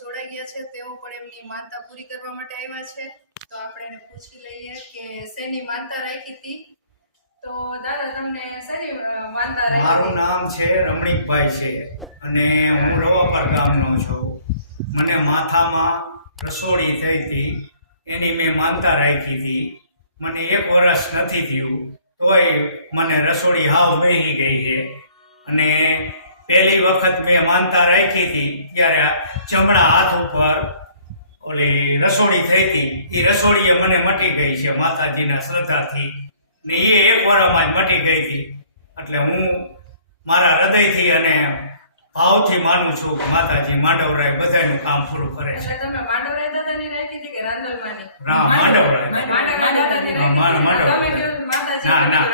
જોડાઈ ગયા છે તેઓ પણ એમની માનતા પૂરી કરવા માટે આવ્યા છે. તો આપણે એને પૂછી લઈએ કે શેની માનતા રાખી હતી? તો દાદા તમને શેની માનતા રાખી મારું નામ છે રમણીકભાઈ છે અને હું રવાપર ગામનો છું. મને માથામાં રસોડી થઈ હતી એની મેં માનતા રાખી હતી. મને એક વર્ષ નથી થયું તોય મને રસોડી હાવ બેહી ગઈ છે. અને પહેલી વખત મેં માનતા રાખી હતી ત્યારે જમણા હાથ ઉપર ઓલી રસોડી થઈ હતી. એ રસોડીએ મને મટી ગઈ છે માતાજીના શ્રદ્ધાથી. ને એ એક વારમાં જ મટી ગઈ હતી. એટલે હું મારા હૃદયથી અને ભાવથી માનું છું કે માતાજી માંડવરાય બધાનું કામ પૂરું કરે છે. તમે માંડવરાય દાદાની રાખી હતી કે રાંદલમાની રામ માંડવરાય માંડવરાય દાદાની રાખી હતી. માંડવરાય. તમે કીધું માતાજી ના, ના.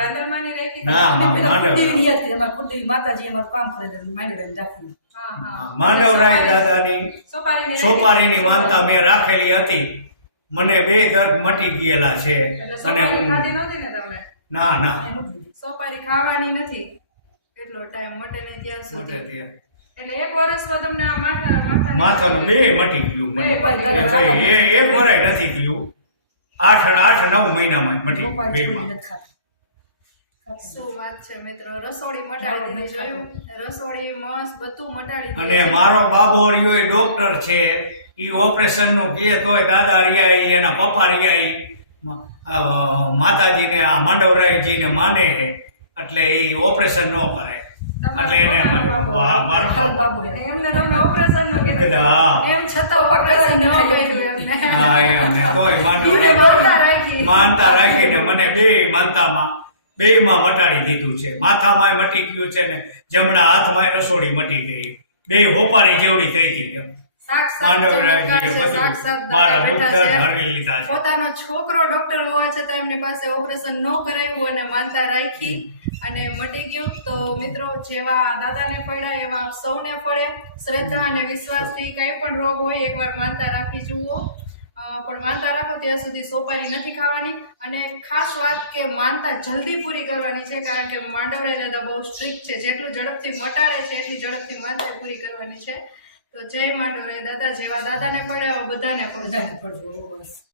કીધું રાંદલમાની રાખી હતી ના અમે પેલા માંડવરાય કુળદેવી રહ્યા હતા, એમાં કુળદેવી માતાજી અમારું કામ કરે છે, માંડવરાય રાખીને. હા હા. માંડવરાય દાદાની સોપારીની રાખી. સોપારીની હતી. માનતા મેં રાખેલી હતી. મને બે દર્દ મટી ગયેલા છે. અને સોપારી હું- ખાધી નહોતી ને તમે? ના ના. એનું જ બધું. સોપારી ખાવાની નથી. એટલો ટાઈમ મટે ને ત્યાં સુધી. એટલે એક વર્ષ તો તમને આ માથા માથાની- બે મટી ગયું બે મને. મટી ગયું. એટલે એ એક વરાય નથી થયું આઠ આઠ નવ મહિનામાં મટી બે ખાતા. શું વાત છે મિત્રો? રસોડી મટાડી દીધી જોયું રસોડી મસ્ત બધું મટાડી અને મારો બાબો રહ્યો એ ડોક્ટર છે. એ ઓપરેશનનું કહે તોય દાદા રહ્યા એના પપ્પા રહ્યા માતાજી ને માતાજીને આ માંડવરાયજીને માને એટલે એ ઓપરેશન ન કરે. એટલે એને મારો બાબુ. એમને તમે ઓપરેશનનું કીધું હા. એમ છતાં ઓપરેશન ન માનતામાં બે માં મટાડી દીધું છે. માથામાં મટી ગયું છે ને જમણા હાથમાં રસોડી મટી ગઈ. બે હોપારી જેવડી થઈ ગઈ પોતાનો છોકરો ડોક્ટર હોવા છતાં એમની પાસે ઓપરેશન ન કરાવ્યું અને માનતા રાખી અને મટી ગયું. તો મિત્રો જેવા દાદાને પડ્યા એવા સૌને પડે. શ્રદ્ધા અને વિશ્વાસથી કઈ પણ રોગ હોય એકવાર માનતા રાખી જુઓ. ત્યાં સુધી સોપારી નથી ખાવાની અને ખાસ વાત કે માનતા જલ્દી પૂરી કરવાની છે, કારણ કે માંડવડા દાદા બહુ સ્ટ્રિક્ટ છે. જેટલું ઝડપથી મટાડે છે, એટલી ઝડપથી માનતા પૂરી કરવાની છે. તો જય માંડવડા. દાદા જેવા દાદાને પડે બધાને પડે બસ.